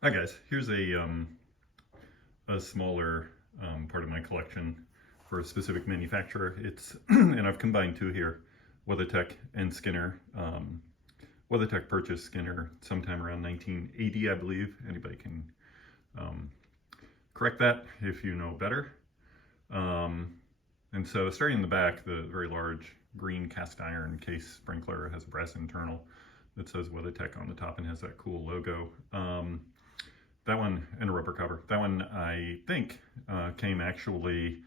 Hi guys, here's a smaller part of my collection for a specific manufacturer. It's and I've combined two here, WeatherTech and Skinner. WeatherTech purchased Skinner sometime around 1980, I believe. Anybody can um, correct that if you know better. Um, and so starting in the back, the very large green cast iron case sprinkler has a brass internal that says WeatherTech on the top and has that cool logo. That one, and a rubber cover. That one I think came actually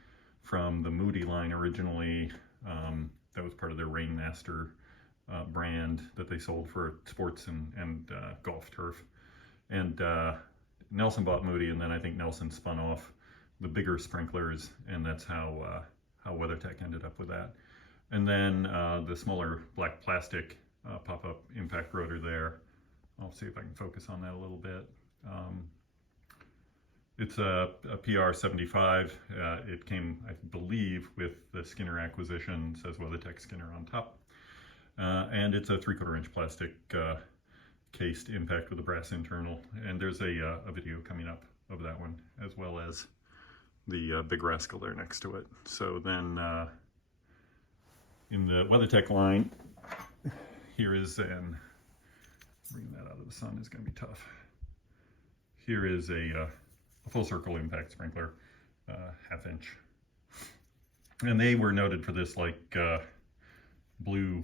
from the Moody line originally. That was part of their Rainmaster brand that they sold for sports and golf turf. And Nelson bought Moody, and then I think Nelson spun off the bigger sprinklers, and that's how WeatherTech ended up with that. And then the smaller black plastic pop-up impact rotor there. I'll see if I can focus on that a little bit. It's a PR75. It came, I believe, with the Skinner acquisition. It says WeatherTech Skinner on top. And it's a 3/4 inch plastic cased impact with a brass internal. And there's a video coming up of that one, as well as the Big Rascal there next to it. So then in the WeatherTech line, here is bringing that out of the sun is going to be tough. Here is a full circle impact sprinkler, 1/2 inch. And they were noted for this like blue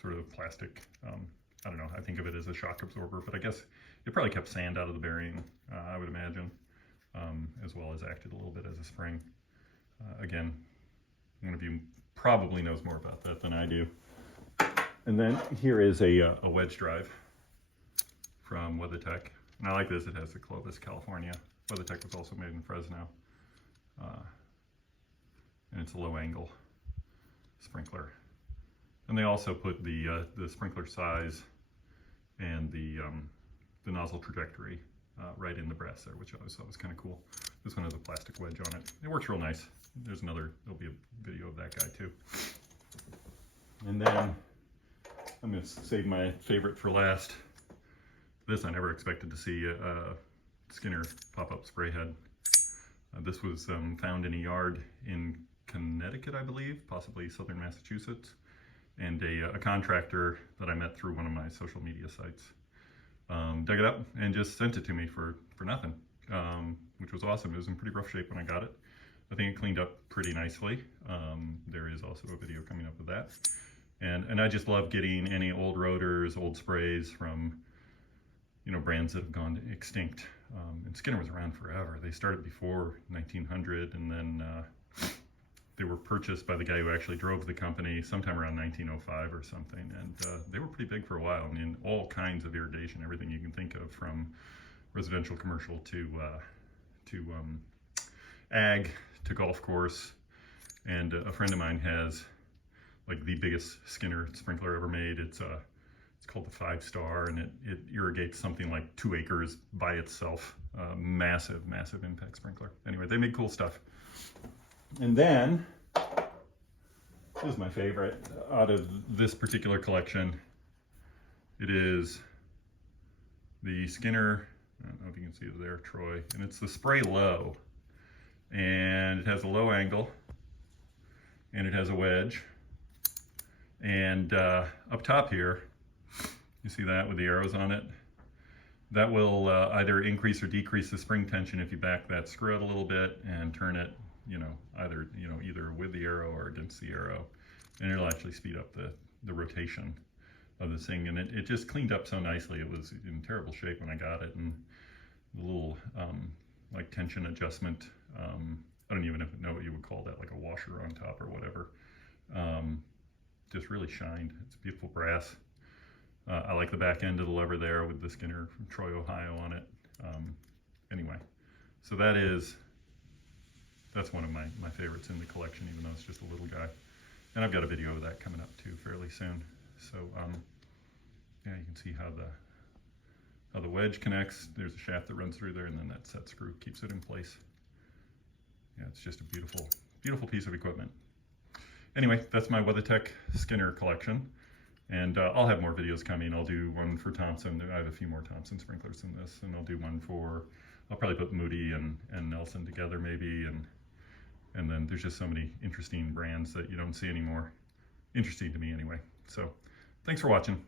sort of plastic, I don't know, I think of it as a shock absorber, but I guess it probably kept sand out of the bearing, I would imagine, as well as acted a little bit as a spring. Again, one of you probably knows more about that than I do. And then here is a wedge drive from WeatherTech. And I like this, it has the Clovis, California. WeatherTech was also made in Fresno. And it's a low angle sprinkler. And they also put the sprinkler size and the nozzle trajectory right in the brass there, which I always thought was kind of cool. This one has a plastic wedge on it. It works real nice. There'll be a video of that guy too. And then I'm gonna save my favorite for last. This I never expected to see, a Skinner pop-up spray head. This was found in a yard in Connecticut, I believe, possibly southern Massachusetts. And a contractor that I met through one of my social media sites dug it up and just sent it to me for nothing, which was awesome. It was in pretty rough shape when I got it. I think it cleaned up pretty nicely. There is also a video coming up of that. And I just love getting any old rotors, old sprays from, you know, brands that have gone extinct. And Skinner was around forever. They started before 1900, and then they were purchased by the guy who actually drove the company sometime around 1905 or something. And they were pretty big for a while. I mean, all kinds of irrigation, everything you can think of, from residential, commercial to ag to golf course. And a friend of mine has like the biggest Skinner sprinkler ever made. It's called the 5-star, and it irrigates something like 2 acres by itself. Massive impact sprinkler. Anyway, they make cool stuff. And then, this is my favorite out of this particular collection. It is the Skinner, I don't know if you can see it there, Troy, and it's the Spray Low. And it has a low angle, and it has a wedge. And up top here, you see that with the arrows on it? That will either increase or decrease the spring tension if you back that screw out a little bit and turn it, either with the arrow or against the arrow. And it'll actually speed up the rotation of this thing. And it just cleaned up so nicely. It was in terrible shape when I got it. And the little like tension adjustment, I don't even know what you would call that, like a washer on top or whatever. Just really shined. It's beautiful brass. I like the back end of the lever there with the Skinner from Troy, Ohio on it. Anyway, so that's one of my favorites in the collection, even though it's just a little guy. And I've got a video of that coming up too fairly soon. So yeah, you can see how the wedge connects. There's a shaft that runs through there, and then that set screw keeps it in place. Yeah, it's just a beautiful piece of equipment. Anyway, that's my WeatherTech Skinner collection. And I'll have more videos coming. I'll do one for Thompson. I have a few more Thompson sprinklers than this, and I'll do one for, I'll probably put Moody and Nelson together maybe, and then there's just so many interesting brands that you don't see anymore. Interesting to me anyway. So thanks for watching.